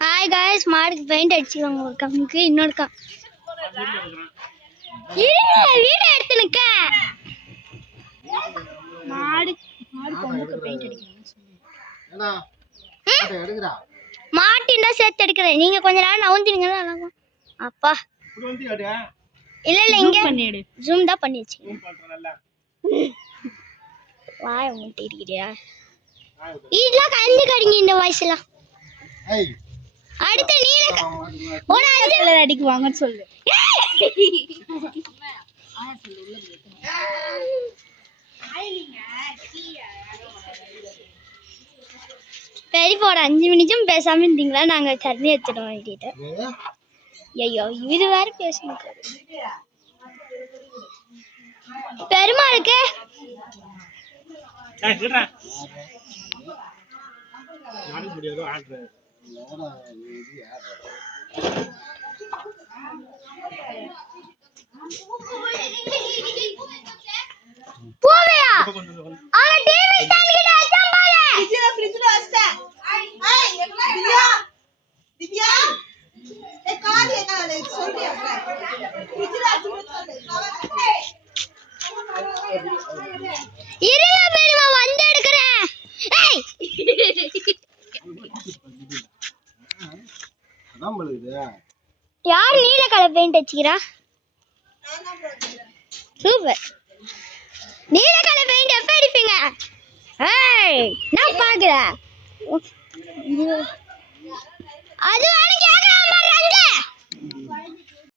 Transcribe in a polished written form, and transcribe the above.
hi guys மாடுக்கு paint அடிச்சிருவாங்க ஒரு கம்முக்கு இன்னொருக்கா வீடியோ எடுத்து நிக்க மாடு கொம்புக்கு பெயிண்ட் அடிக்கணும் ஏனா மாட்டை எடுங்கடா மாட்டினா சேர்த்து எடுக்கறேன் நீங்க கொஞ்ச நேரம் நவுந்திருங்களா அழகா அப்பா இப்படி வந்து அட இல்ல இங்க பண்ணிடு ஜூம் தான் பண்ணிச்சு ஜூம் பண்ற நல்லா வாய் மூடிறியா இதெல்லாம் கண்ணு கடிங்க இந்த வாய்ஸ்லாம் ஏய் அடுத்து நீல ஒரு அஞ்சு அடிக்குவாங்கன்னு சொல்லு சரி போட 5 நிமிஷம் பேசாம இருந்தீங்களா நாங்க தண்ணி எடுத்துட்டோம் வீட்டுல ஐயோ இது வேற பேசுங்க பெருமாளுக்கு நாடி முடியாதோ ஆட்ற போவையா ஆனா டிவி ஸ்டாண்ட் கிட்ட வச்சான் பாரு ஃப்ரிட்ஜ்ல வச்சேன் ஏய் திவ்யா திவ்யா ஏ கால் என்ன சொல்றியா ஃப்ரிட்ஜ்ல வச்சு சொல்லு இருங்க பெரியமா வந்து எடுக்கறேன் ஏய் அதான் பண்ணுது யார் நீல கலர் பெயிண்ட் அடிச்சிரா சூப்பர் நீல கலர் பெயிண்ட் எப்ப அடிப்பீங்க ஏய் நான் பாக்குறேன் அது வாங்க கேக்குறேன்